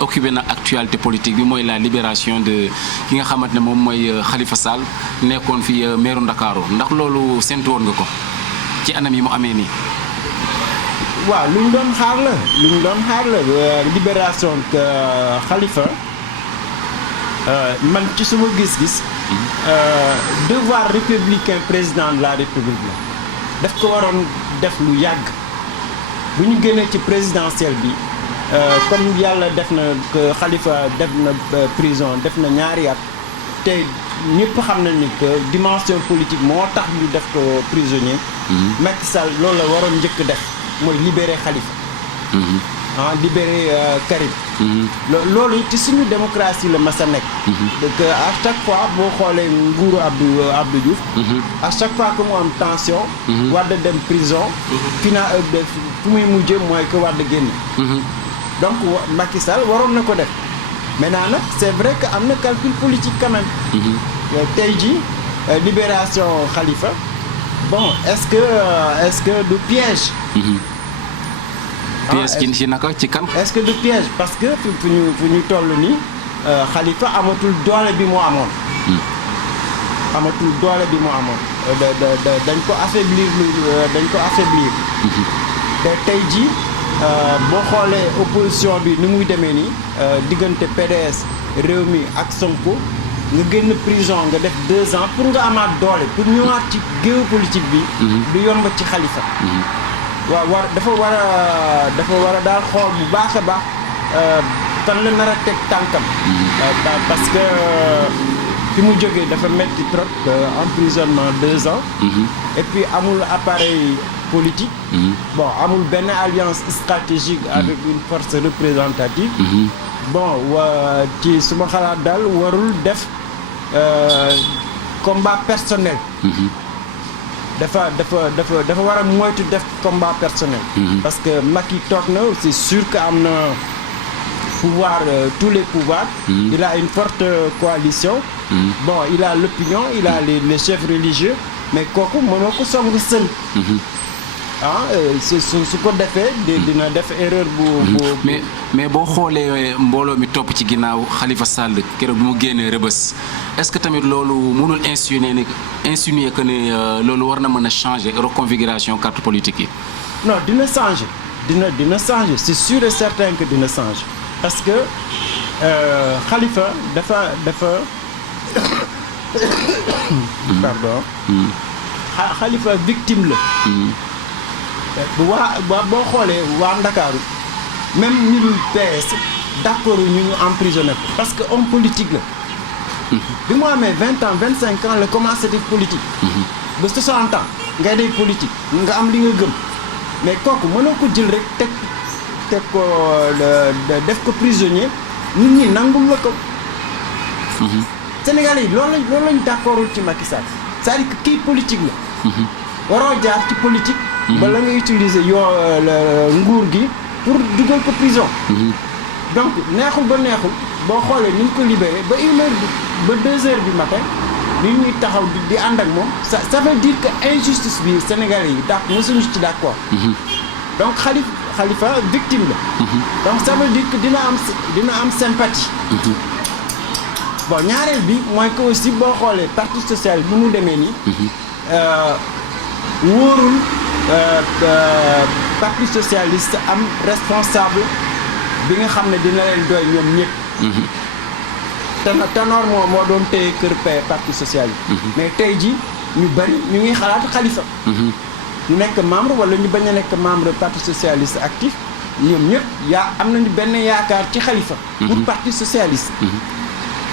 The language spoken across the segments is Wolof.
occupé na actualité politique bi mooy la libération de ki nga xamante ne moom mooy Khalifa Sall nekkoon fi maire Ndakaaru ndax loolu séntu woon nga ko ci anam yi mu amee nii. waaw lu ñu doon xaar la libération Khalifa man ci suma gis-gis devoir républicain président de la république la daf ko waroon def lu yàgg bu ñu génnee ci présidentielle bi comme yàlla def na que Khalifa def na prison def na ñaari at te ñëpp xam nañ ni que dimension politique moo tax ñu def ko prisonnier. Macky Sall loolu la waroon njëkk def mooy libérer Khalifa. Libérer Karim. loolu ci suñu démocratie la mas a nekk. que à chaque fois boo xoolee nguuru Abdou Diouf. à chaque fois que mu am tension. Wade dem prison. fu muy mujjee mooy que Wade génn. donc Macky Sall waroon na ko def maintenant nag c'est vrai que am na calcul politique quand même. tey jii libération Khalifa bon est-ce que du piège. piège ci naka ci kan. est-ce que du piège parce que fu ñu toll nii Khalifa amatul doole bi mu amoon. dañ ko affaiblir. te tey jii. boo xoolee opposition bi ni muy demee nii diggante PDS Rewmi ak Sonko nga génn prison nga def 2 ans pour nga amaat doole pour ñëwaat ci géopolitique bi. du yomb ci Khalifa. waaw dafa war a daal xool bu baax a baax fan la nar a teg tànkam. parce que fi mu jógee dafa metti trop emprisonnement 2 ans. et puis amul appareil politique. Bon amul benn alliance stratégique avec une force représentative. Bon ci suma xalaat daal warul def combat personnel. dafa war a moytu def combat personnel. parce que Macky toog na c'est sûr que am na pouvoir tous les pouvoirs. Il a une forte coalition. Bon il a l'opinion il a les chefs religieux mais kooku mënoo ko song seul. su ko defee dina def erreur bu mais boo xoolee mbooloo mi topp ci ginnaaw Khalifa Sall keroog bi mu génnee Rebeuss est-ce que tamit loolu mënul insinuer que ne loolu war na mën a changer reconfiguration carte politique yi. non dina changer dina changer c'est sûr et certain que dina changer parce que Khalifa dafa pardon. Khalifa victime la. boo xoolee waa Ndakaaru même ñu dul PS d'accord ñu emprisonné ko parce que homme politique la. bi mu amee 20 ans 25 ans la commencé def politique. ba 60 ans ngay def politique nga am li nga gëm mais kooku mënoo ko jël rek teg ko def ko prisonnier nit ñi nangul la ko. Sénégalais yi loolu lañ d'accordul ci Macky Sall c'est-à-dire que kii politique la. waroo jaar ci politique. bala nga utiliser nguur gi pour dugal ko prison. donc neexul boo xoolee ni ñu ko libéré ba 1h ba 2h du matin nit ñuy taxaw di ànd ak moom ça veut dire que injustice bi Sénégalais yi mosuñu ci d'accord. donc Khalifa victime la. donc ça veut dire que dina am sympathie. bon ñaareel bi mooy que aussi boo xoolee parti social bi mu demee nii. wóorul parti socialiste am responsable bi nga xam ne dina leen doy ñoom ñëpp. Tanor moo doon téye kër parti socialiste. mais tey ji ñu bari ñu ngi xalaat Khalifa. ñu nekk membre wala ñu bañ a nekk membre parti socialiste actif ñoom ñëpp am nañu benn yaakaar ci Khalifa. pour parti socialiste.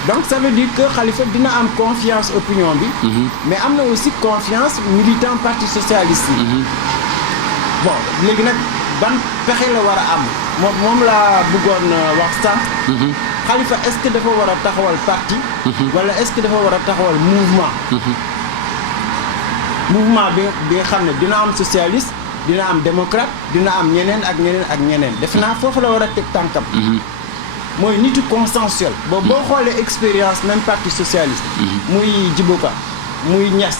donc ça veut dire que Khalifa dina am confiance opinion bi. mais am na aussi confiance militant parti socialiste yi. bon léegi nag ban pexe la war a am moom laa bëggoon wax sànq. Khalifa est-ce que dafa war a taxawal parti. wala est-ce que dafa war a taxawal mouvement. mouvement bi nga xam ne dina am socialiste dina am démocrate dina am ñeneen ak ñeneen. defe naa foofu la war a teg tànkam. mooy nitu consensuel. boo xoolee expérience même parti socialiste. muy Djibo Ka muy Niass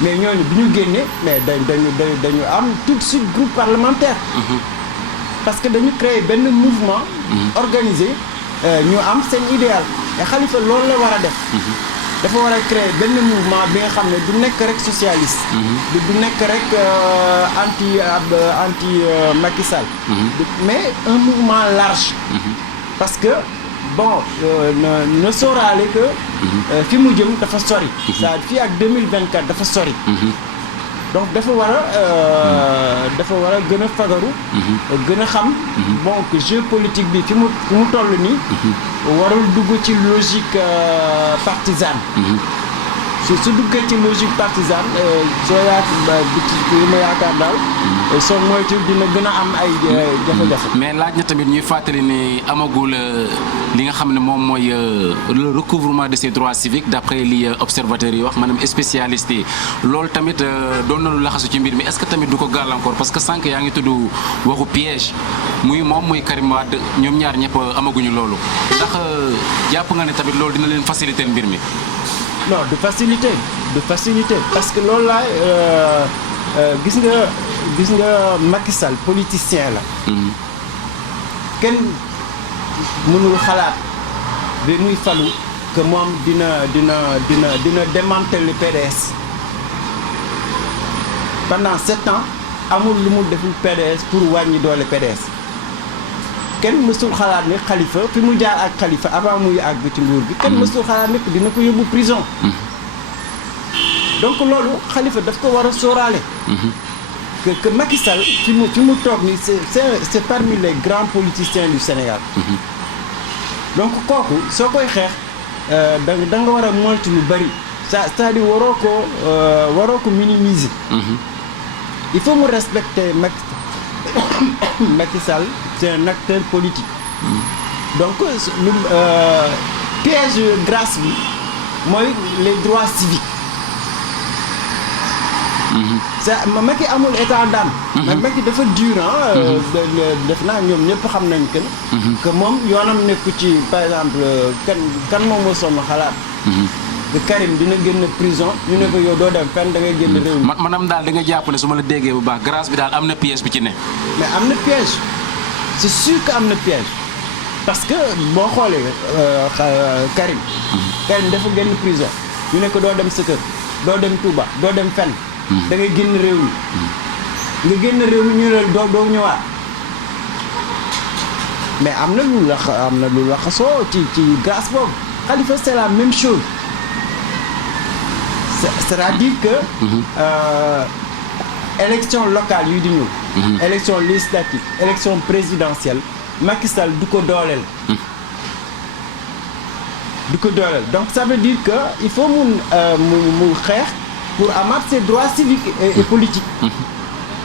mais ñooñu bi ñu génnee mais dañu am tout de suite groupe parlementaire. parce que dañu créer benn mouvement. organisé ñu am seen idéal et Khalifa loolu la war a def. dafa war a créer benn mouvement bi nga xam ne du nekk rek socialiste. du nekk rek anti Macky Sall. mais un mouvement large. parce que bon na sóoraale que. fi mu jëm dafa sori. c'est-à-dire fii ak 2024 dafa sori. donc dafa war a gën a fagaru. gën a xam. bon que jeu politique bi fi mu toll nii. warul dugg ci logique partisane. su duggee ci logique partisane soo yaakaar daal soo moytu dina gën a am ay jafe-jafe. mais laaj na tamit ñuy fàttali ne amagul li nga xam ne moom mooy le recouvrement de ses droits civiques d'après li observateurs yi wax maanaam spécialistes yi loolu tamit doon na lu laxasu ci mbir mi est-ce que tamit du ko gàllankoor parce que sànq yaa ngi tudd waxu piège muy moom muy Karim Wade ñoom ñaar ñëpp amaguñu loolu ndax jàpp nga ne tamit loolu dina leen faciliter mbir mi. non du facilité parce que loolu laay gis nga Macky Sall politicien la. kenn mënul xalaat ba muy falu que moom dina démanteler PDS. pendant 7 ans amul lu mu deful PDS pour wàññi doole PDS. kenn mësul xalaat ni Khalifa fi mu jaar ak Khalifa avant muy àgg ci nguur gi. kenn mësul xalaat ni dina ko yóbbu prison. donc loolu Khalifa daf ko war a sóoraale. que Macky Sall fi mu toog nii c'est parmi les grands politiciens du Sénégal. donc kooku soo koy xeex da nga war a moytu lu bari. c'est-à-dire waroo ko minimiser. il faut mu respecter Macky Sall c'est un acteur politique. donc piège grâce bi mooy les droits civiques. Macky amul état d'âme. Macky dafa dur def naa ñoom ñëpp xam nañ que moom yoonam nekku ci par exemple kan moom moo sonn xalaat. que Karim dina génn prison ñu ne ko yow doo dem fenn da ngay génn réew mi. maanaam daal da nga jàpp ne su ma la déggee bu baax grâce bi daal am na piège bi ci ne. mais am na piège c'est sûr que am na piège parce que boo xoolee Karim dafa génn prison ñu ne ko doo dem sa kër doo dem Touba doo dem fenn. da ngay génn réew mi. nga génn réew mi ñu ne doo ñëwaat mais am na lu laxasoo ci grâce boobu. Khalifa c'est la même chose. c'est-à-dire que élection locale yu di ñëw. élection législative élection présidentielle Macky Sall du ko dooleel. donc ça veut dire que il faut mu xeex pour amaat ses droits civiques et politiques.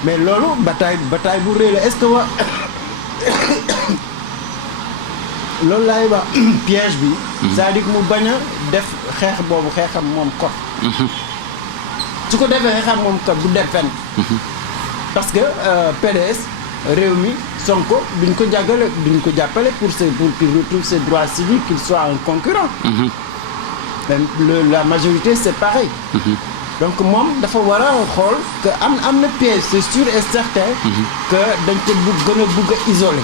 mais loolu bataille bu rëy la est-ce que loolu laay wax piège bi. c'est-à-dire mu bañ a def xeex boobu xeexam moom kot. su ko defee xeexam moom kot du def fenn. parce que PDS réew mi Sonko duñ ko jàppale pour qu'il retrouve ses droits civiques qu'il soit un concurrent. La majorité c'est pareil. donc moom dafa war a xool que am na piège c'est sûr et certain. que dañ ko gën a bugg a isoler.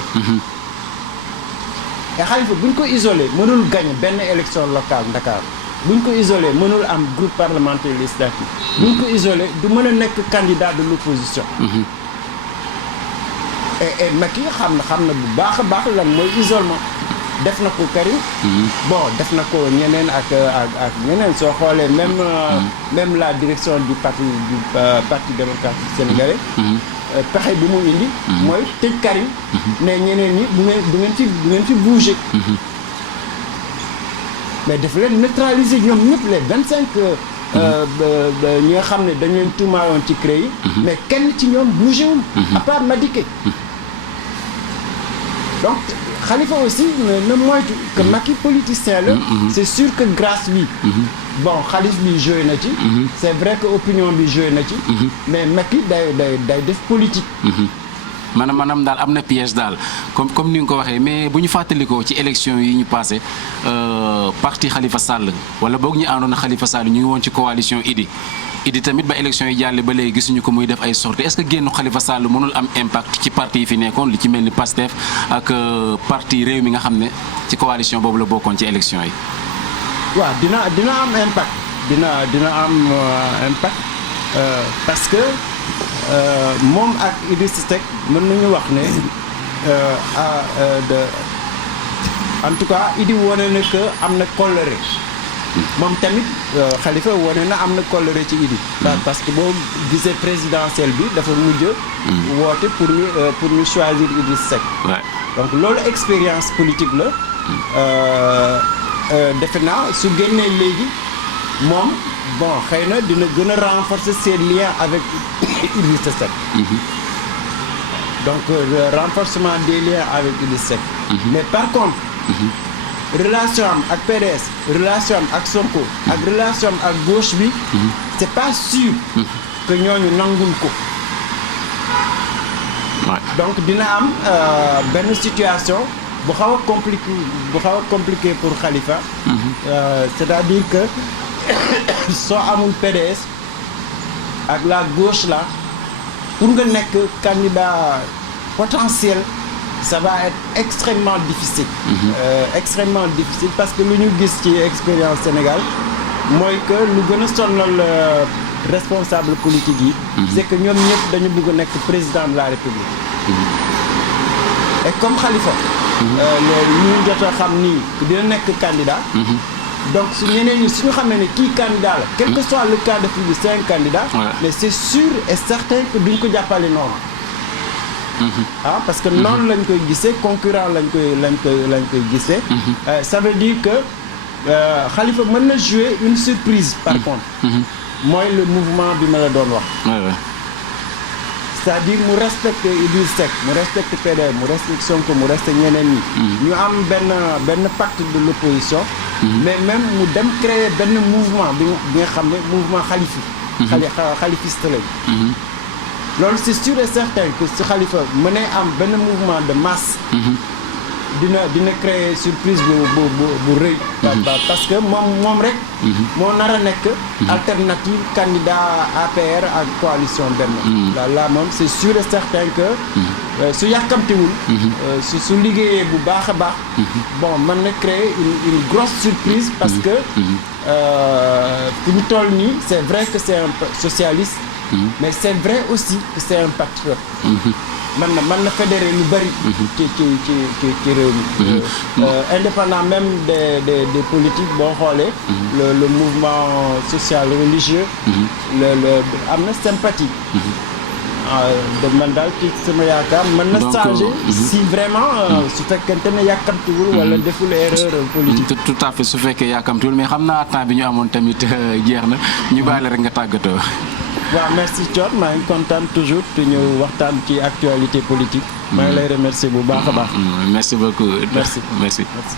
et Khalifa buñ ko isolé mënul gagner benn élection locale Dakar buñ ko isolé mënul am groupe parlementaire législatif. buñ ko isolé du mën a nekk candidat de l'opposition. et Macky xam na bu baax a baax lan mooy isolement. def na ko Karim. bon def na ko ñeneen ak ñeneen soo xoolee même la direction du parti démocratique sénégalais. pexe bi mu indi. mooy tëj Karim. ne ñeneen ñi du ngeen fi bouger. mais daf leen neutraliser ñoom ñëpp les 25. ñi nga xam ne dañu leen tuumaaloon ci CREI. mais kenn ci ñoom bougé wul. à part Madické. donc Khalifa aussi ne moytu que Macky politicien la. c'est sûr que grâce bi. bon xaalis bi joué na ci. c'est vrai que opinion bi joué na ci. mais Macky day def politique. maanaam daal am na piège daal comme ni nga ko waxee mais bu ñu fàttalikoo ci élection yi ñu passé parti Khalifa Sall wala boog ñu àndoon Khalifa Sall ñu ngi woon ci coalition Idy tamit ba élection yi jàlle ba léegi gisuñu ko muy def ay sorties est-ce que génn Khalifa Sall mënul am impact ci parti yi fi nekkoon li ci mel ni PASTEF ak parti réew mi nga xam ne ci coalition boobu la bokkoon ci élection yi. waaw dina am impact dina am impact parce que moom ak Idrissa Seck mën nañu wax ne en tout cas Idy wane na que am na colère moom tamit Khalifa wane na am na colère ci Idy parce que boo gisee présidentielle bi dafa mujj woote pour ñu choisir Idrissa Seck donc loolu expérience politique la defe naa su génnee léegi moom bon xëy na dina gën a renforcer ses liens avec Idrissa Seck donc renforcement des liens avec Idrissa Seck mais par contre relation am ak PDS relation am ak Sonko ak relation am ak gauche bi c'est pas sûr que ñooñu nangul ko donc dina am benn situation bu xaw a compliqué pour Khalifa c'est-à-dire que soo amul PDS ak la gauche là pour nga nekk candidat potentiel ça va être extrêmement difficile extrêmement difficile parce que lu ñu gis ci expérience Sénégal mooy que lu gën a sonal responsable politique yi c'est que ñoom ñëpp dañu bëgg a nekk président de la République et comme Khalifa ñu jot a xam ni dina nekk candidat donc su ñeneen ñi suñu xamee ne kii candidat la quel que soit le cas de figure c'est un candidat mais c'est sûr et certain que duñ ko jàppale noonu parce que noonu lañ koy gisee concurrent lañ koy gisee ça veut dire que Khalifa mën na jouer une surprise par contre mooy le mouvement bi ma la doon wax c'est-à-dire mu respecte Idrissa Seck mu respecte PDS mu respecte Sonko mu respecte ñeneen ñi ñu am benn pacte de l'opposition mais même mu dem créer benn mouvement bi nga xam ne mouvement khalifiste lañ loolu c'est sûr et certain que si Khalifa mënee am benn mouvement de masse dina créer surprise bu rëy parce que moom rek moo nar a nekk alternative candidat APR ak coalition Benno là moom c'est sûr et certain que su yàkkamtiwul su liggéeyee bu baax a baax bon mën na créer une grosse surprise parce que fi ñu toll nii c'est vrai que c'est un socialiste mais c'est vrai aussi que c'est un patriote mën na fédérer lu bari ci réew mi indépendant même des politiques boo xoolee le mouvement social religieux le am na sympathie de man daal ci sama yaakaar mën na changer si vraiment su fekkente ne yàkkamtiwul wala deful erreur politique tout à fait su fekkee yàkkamtiwul mais xam naa temps bi ñu amoon tamit jeex na ñu bàyyi la rek nga tàggatoo. waaw merci Thione maa ngi kontaan toujours te ñu waxtaan ci actualité politique. maa ngi lay remercier bu baax a baax. merci beaucoup. merci. merci. merci.